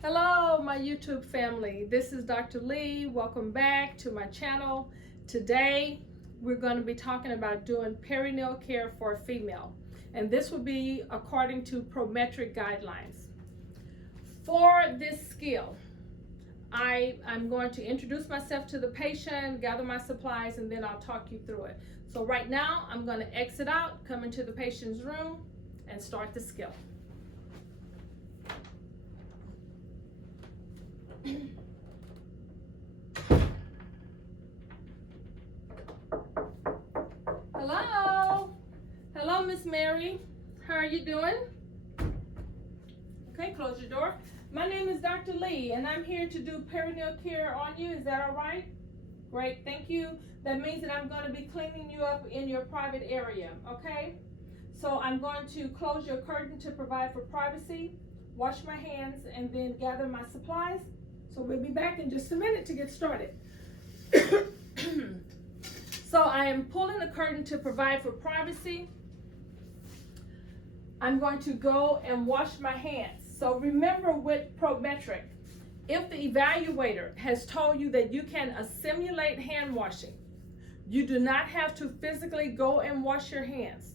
Hello, my YouTube family. This is Dr. Lee. Welcome back to my channel. Today, we're going to be talking about doing perineal care for a female. And this will be according to Prometric Guidelines. For this skill, I'm going to introduce myself to the patient, gather my supplies, and then I'll talk you through it. So right now, I'm going to exit out, come into the patient's room, and start the skill. Hello, Miss Mary. How are you doing? Okay, close your door. My name is Dr. Lee, and I'm here to do perineal care on you. Is that all right? Great, thank you. That means that I'm going to be cleaning you up in your private area, okay? So I'm going to close your curtain to provide for privacy, wash my hands, and then gather my supplies. So we'll be back in just a minute to get started. So I am pulling the curtain to provide for privacy. I'm going to go and wash my hands. So remember with Prometric, if the evaluator has told you that you can assimilate hand washing, you do not have to physically go and wash your hands.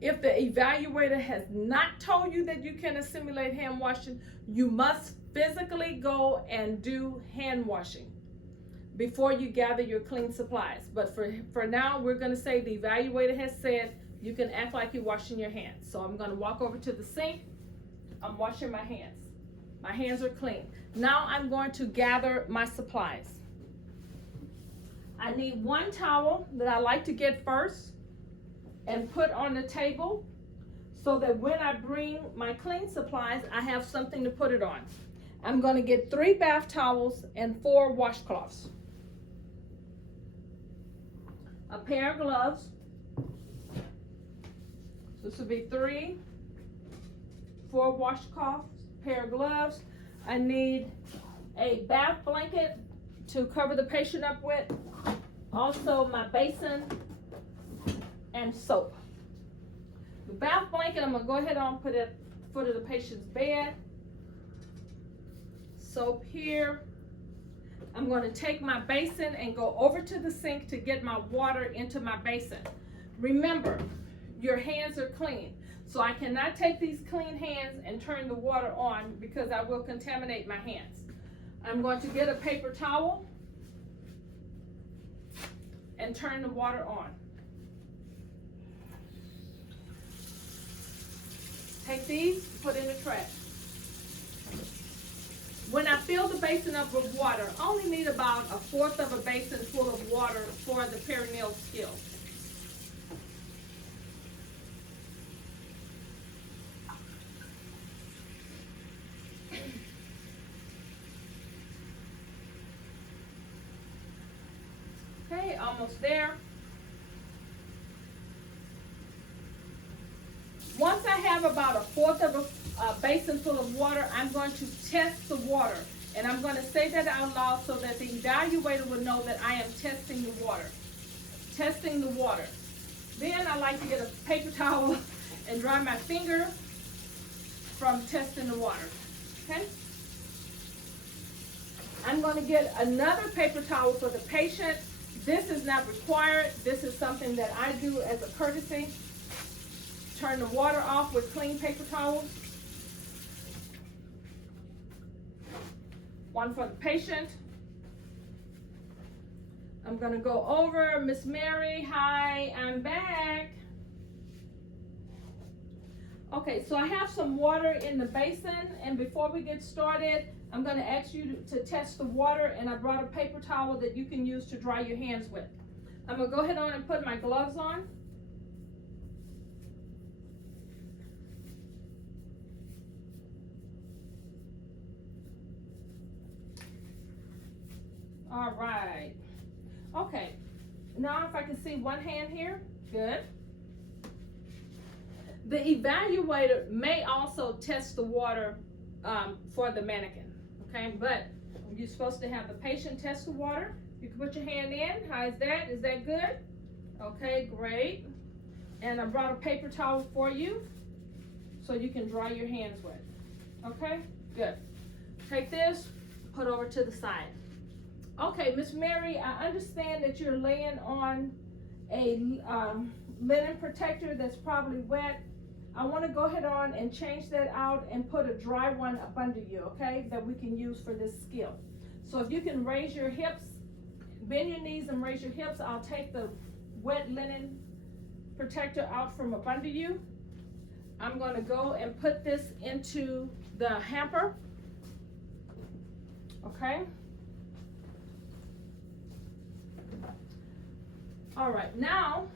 If the evaluator has not told you that you can assimilate hand washing, you must physically go and do hand washing before you gather your clean supplies. But for now, we're going to say the evaluator has said you can act like you're washing your hands. So I'm going to walk over to the sink. I'm washing my hands. My hands are clean. Now I'm going to gather my supplies. I need one towel that I like to get first and put on the table so that when I bring my clean supplies, I have something to put it on. I'm going to get 3 bath towels and 4 washcloths. A pair of gloves. So this will be 3, 4 washcloths, pair of gloves. I need a bath blanket to cover the patient up with. Also my basin and soap. The bath blanket, I'm going to go ahead and put it at the foot of the patient's bed. Soap here. I'm going to take my basin and go over to the sink to get my water into my basin. Remember, your hands are clean. So I cannot take these clean hands and turn the water on because I will contaminate my hands. I'm going to get a paper towel and turn the water on. Take these, put in the trash. When I fill the basin up with water, I only need about 1/4 of a basin full of water for the perineal skill. Okay, almost there. Once I have about 1/4 of a basin full of water, I'm going to test the water. And I'm going to say that out loud so that the evaluator will know that I am testing the water. Testing the water. Then I like to get a paper towel and dry my finger from testing the water. Okay? I'm going to get another paper towel for the patient. This is not required. This is something that I do as a courtesy. Turn the water off with clean paper towels. One for the patient. I'm going to go over. Miss Mary, hi, I'm back. Okay, so I have some water in the basin, and before we get started, I'm going to ask you to test the water, and I brought a paper towel that you can use to dry your hands with. I'm going to go ahead on and put my gloves on. All right. Okay. Now if I can see one hand here, good. The evaluator may also test the water for the mannequin, okay? But you're supposed to have the patient test the water. You can put your hand in. How is that? Is that good? Okay, great. And I brought a paper towel for you so you can dry your hands with. Okay, good. Take this, put over to the side. Okay, Miss Mary, I understand that you're laying on a linen protector that's probably wet. I want to go ahead on and change that out and put a dry one up under you, okay, that we can use for this skill. So if you can raise your hips, bend your knees and raise your hips, I'll take the wet linen protector out from up under you. I'm going to go and put this into the hamper, okay? All right, now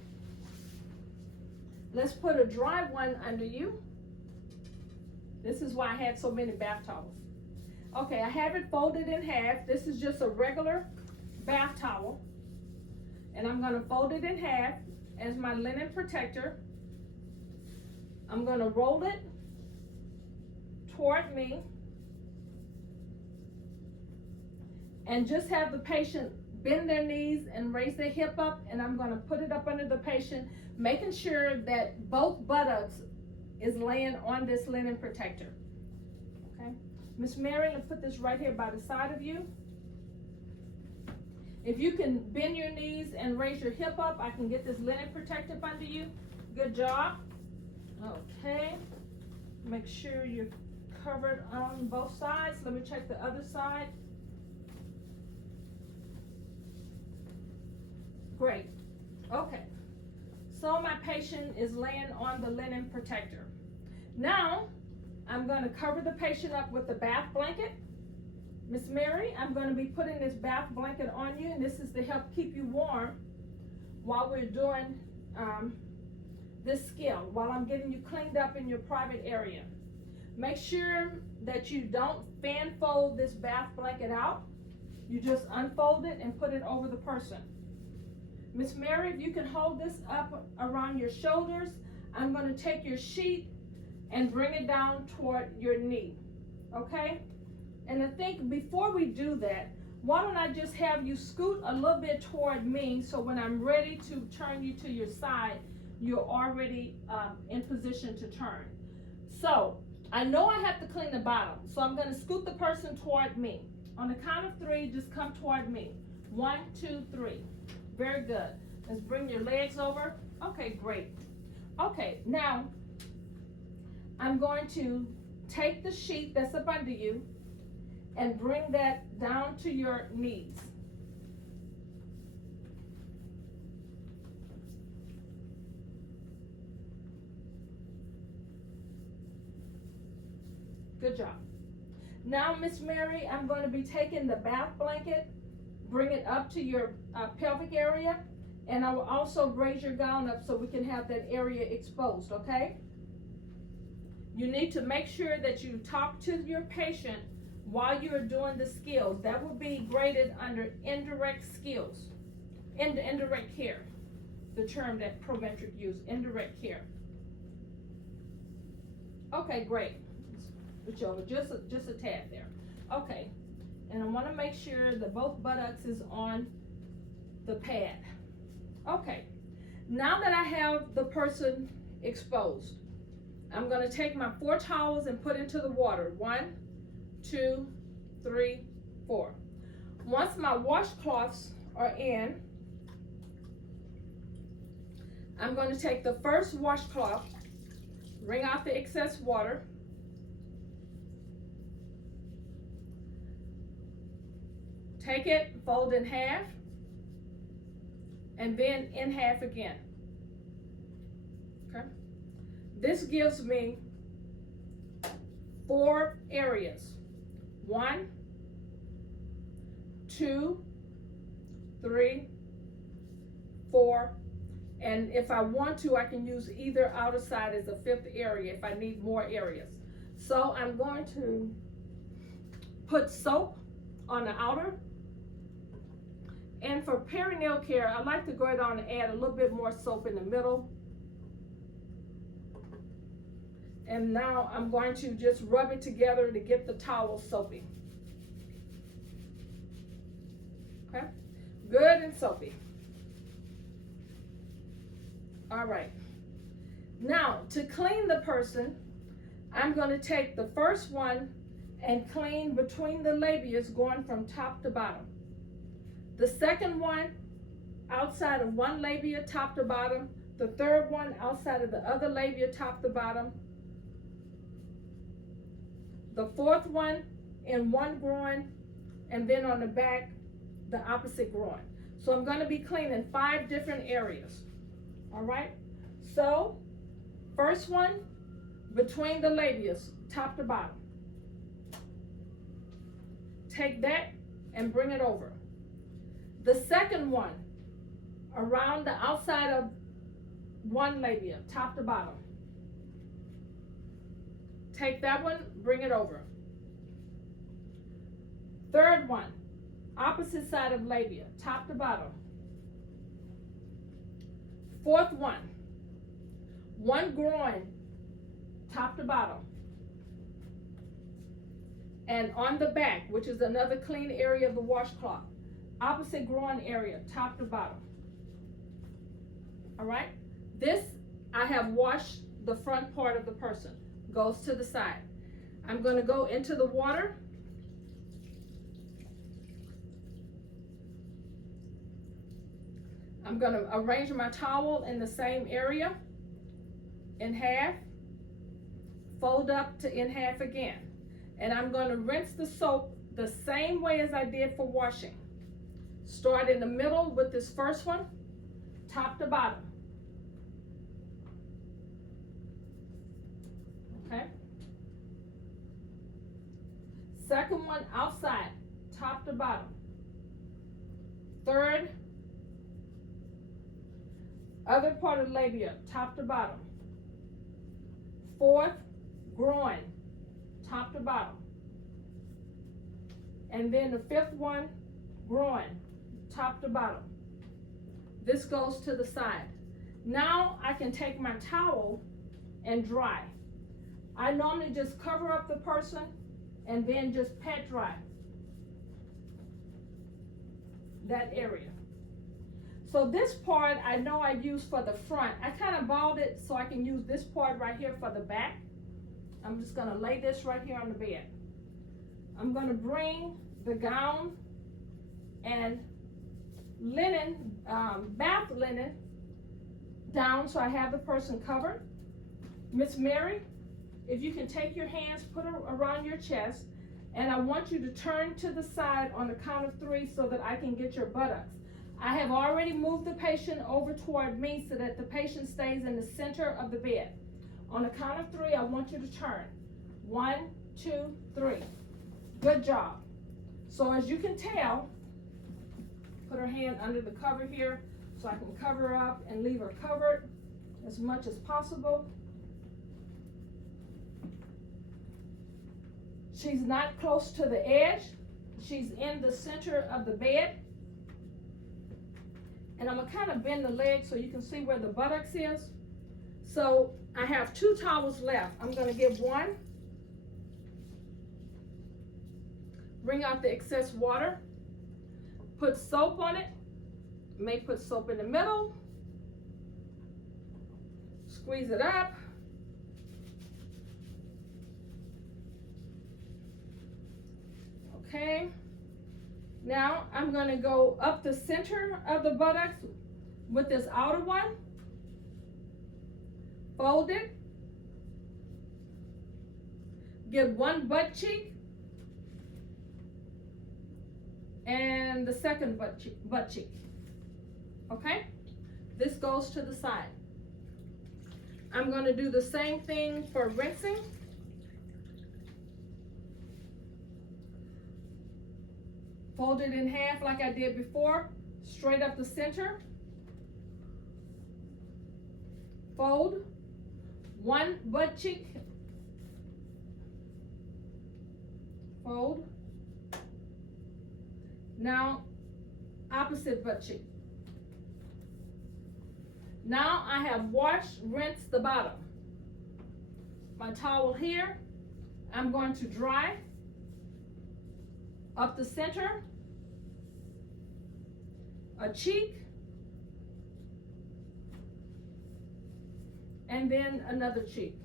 let's put a dry one under you. This is why I had so many bath towels. Okay, I have it folded in half. This is just a regular bath towel. And I'm going to fold it in half as my linen protector. I'm going to roll it toward me. And just have the patient bend their knees and raise their hip up, and I'm going to put it up under the patient, making sure that both buttocks is laying on this linen protector. Okay, Miss Mary, let's put this right here by the side of you. If you can bend your knees and raise your hip up, I can get this linen protector up under you. Good job. Okay, make sure you're covered on both sides. Let me check the other side. Great. Okay. So my patient is laying on the linen protector. Now, I'm going to cover the patient up with the bath blanket. Miss Mary, I'm going to be putting this bath blanket on you, and this is to help keep you warm while we're doing this skill, while I'm getting you cleaned up in your private area. Make sure that you don't fan fold this bath blanket out. You just unfold it and put it over the person. Miss Mary, if you can hold this up around your shoulders, I'm going to take your sheet and bring it down toward your knee, okay? And I think before we do that, why don't I just have you scoot a little bit toward me, so when I'm ready to turn you to your side, you're already in position to turn. So I know I have to clean the bottom, so I'm going to scoot the person toward me. On the count of 3, just come toward me. 1, 2, 3. Very good. Let's bring your legs over. Okay, great. Okay, now I'm going to take the sheet that's up under you and bring that down to your knees. Good job. Now, Miss Mary, I'm going to be taking the bath blanket, bring it up to your pelvic area, and I will also raise your gown up so we can have that area exposed, okay? You need to make sure that you talk to your patient while you're doing the skills. That will be graded under indirect skills, indirect care, the term that Prometric used, indirect care. Okay, great. Switch over just a tad there. Okay. And I want to make sure that both buttocks is on the pad. Okay, now that I have the person exposed, I'm going to take my 4 towels and put into the water. 1, 2, 3, 4. Once my washcloths are in, I'm going to take the first washcloth, wring out the excess water, take it, fold in half, and then in half again. Okay. This gives me 4 areas. 1, 2, 3, 4, and if I want to, I can use either outer side as a 5th area if I need more areas. So I'm going to put soap on the outer. And for perineal care, I like to go ahead on and add a little bit more soap in the middle. And now I'm going to just rub it together to get the towel soapy. Okay, good and soapy. All right. Now, to clean the person, I'm going to take the first one and clean between the labias going from top to bottom. The second one outside of one labia top to bottom. The third one outside of the other labia top to bottom. The fourth one in one groin, and then on the back, the opposite groin. So I'm going to be cleaning 5 different areas. All right. So first one, between the labias, top to bottom. Take that and bring it over. The second one, around the outside of one labia, top to bottom. Take that one, bring it over. Third one, opposite side of labia, top to bottom. Fourth one groin, top to bottom. And on the back, which is another clean area of the washcloth, opposite groin area, top to bottom. All right? This, I have washed the front part of the person, goes to the side. I'm going to go into the water. I'm going to arrange my towel in the same area, in half, fold up to in half again. And I'm going to rinse the soap the same way as I did for washing. Start in the middle with this first one, top to bottom. Okay. Second one outside, top to bottom. Third, other part of labia, top to bottom. Fourth, groin, top to bottom. And then the fifth one, groin, top to bottom. This goes to the side. Now I can take my towel and dry. I normally just cover up the person and then just pat dry that area. So this part I know I use for the front. I kind of balled it so I can use this part right here for the back. I'm just going to lay this right here on the bed. I'm going to bring the gown and linen, bath linen down so I have the person covered. Miss Mary, if you can take your hands, put it around your chest, and I want you to turn to the side on the count of 3 so that I can get your buttocks. I have already moved the patient over toward me so that the patient stays in the center of the bed. On the count of 3, I want you to turn. 1, 2, 3. Good job. So as you can tell, put her hand under the cover here so I can cover her up and leave her covered as much as possible. She's not close to the edge. She's in the center of the bed. And I'm gonna kind of bend the leg so you can see where the buttocks is. So I have 2 towels left. I'm gonna get one. Bring out the excess water. Put soap on it. May put soap in the middle. Squeeze it up. Okay. Now I'm going to go up the center of the buttocks with this outer one. Fold it. Get one butt cheek. And the second butt cheek. Okay? This goes to the side. I'm going to do the same thing for rinsing. Fold it in half like I did before, straight up the center. Fold. One butt cheek. Fold. Now, opposite butt cheek. Now I have washed, rinsed the bottom. My towel here, I'm going to dry up the center, a cheek, and then another cheek.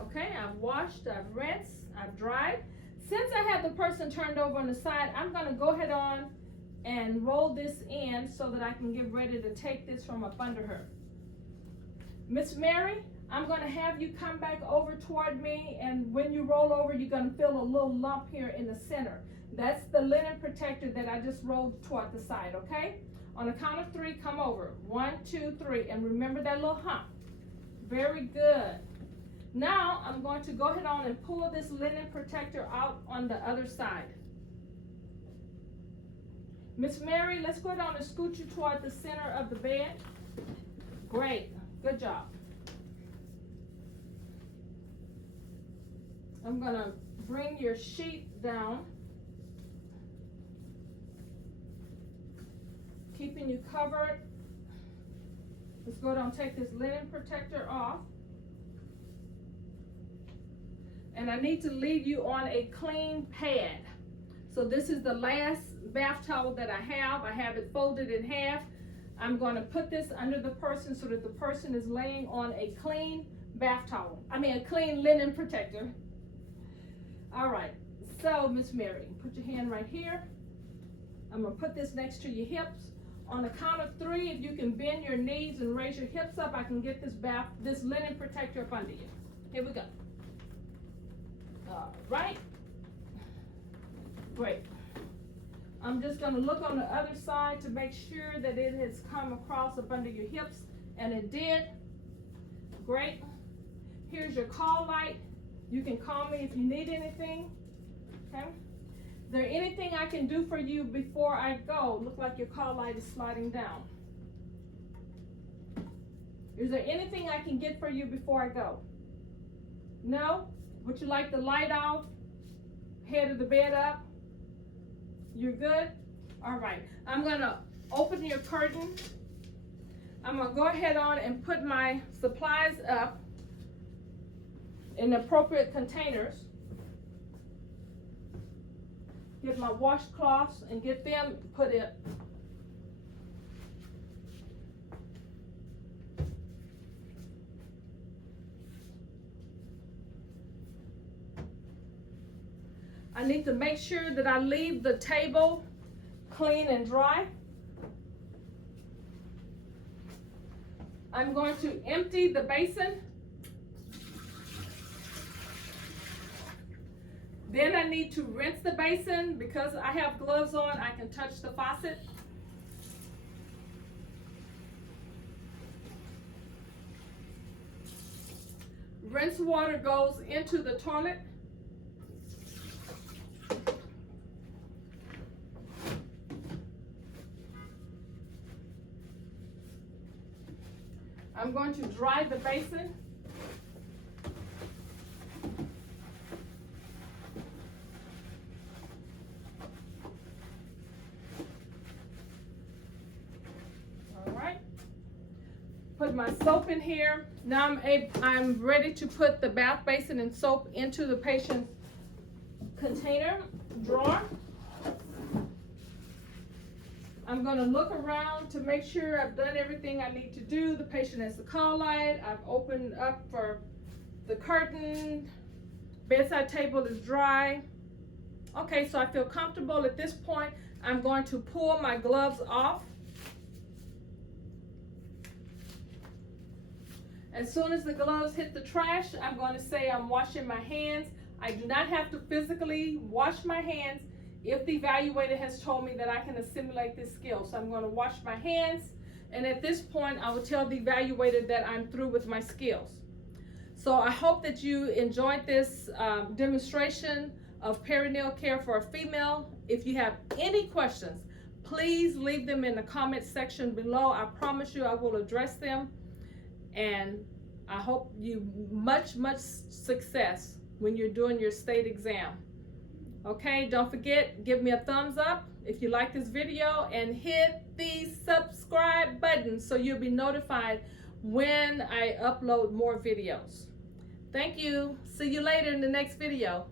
Okay, I've washed, I've rinsed, I've dried. Since I have the person turned over on the side, I'm gonna go ahead on and roll this in so that I can get ready to take this from up under her. Miss Mary, I'm gonna have you come back over toward me, and when you roll over, you're gonna feel a little lump here in the center. That's the linen protector that I just rolled toward the side, okay? On the count of 3, come over. 1, 2, 3, and remember that little hump. Very good. Now, I'm going to go ahead on and pull this linen protector out on the other side. Miss Mary, let's go down and scoot you toward the center of the bed. Great, good job. I'm gonna bring your sheet down, keeping you covered. Let's go down and take this linen protector off. And I need to leave you on a clean pad. So this is the last bath towel that I have. I have it folded in half. I'm going to put this under the person so that the person is laying on a clean bath towel. A clean linen protector. All right, so Miss Mary, put your hand right here. I'm going to put this next to your hips. On the count of 3, if you can bend your knees and raise your hips up, I can get this linen protector up under you. Here we go. All right. Great. I'm just going to look on the other side to make sure that it has come across up under your hips, and it did. Great. Here's your call light. You can call me if you need anything. Okay. Is there anything I can do for you before I go? Look like your call light is sliding down. Is there anything I can get for you before I go? No? Would you like the light off? Head of the bed up? You're good? All right. I'm going to open your curtain. I'm going to go ahead on and put my supplies up in appropriate containers. Get my washcloths and get them put in. I need to make sure that I leave the table clean and dry. I'm going to empty the basin. Then I need to rinse the basin. Because I have gloves on, I can touch the faucet. Rinse water goes into the toilet. I'm going to dry the basin. All right. Put my soap in here. Now I'm ready to put the bath basin and soap into the patient's container drawer. I'm going to look around to make sure I've done everything I need to do. The patient has the call light. I've opened up for the curtain. Bedside table is dry. Okay, so I feel comfortable at this point. I'm going to pull my gloves off. As soon as the gloves hit the trash, I'm going to say I'm washing my hands. I do not have to physically wash my hands if the evaluator has told me that I can assimilate this skill. So I'm going to wash my hands, and at this point I will tell the evaluator that I'm through with my skills. So I hope that you enjoyed this demonstration of perineal care for a female. If you have any questions, please leave them in the comment section below. I promise you I will address them, and I hope you much success when you're doing your state exam. Okay, don't forget, give me a thumbs up if you like this video, and hit the subscribe button so you'll be notified when I upload more videos. Thank you. See you later in the next video.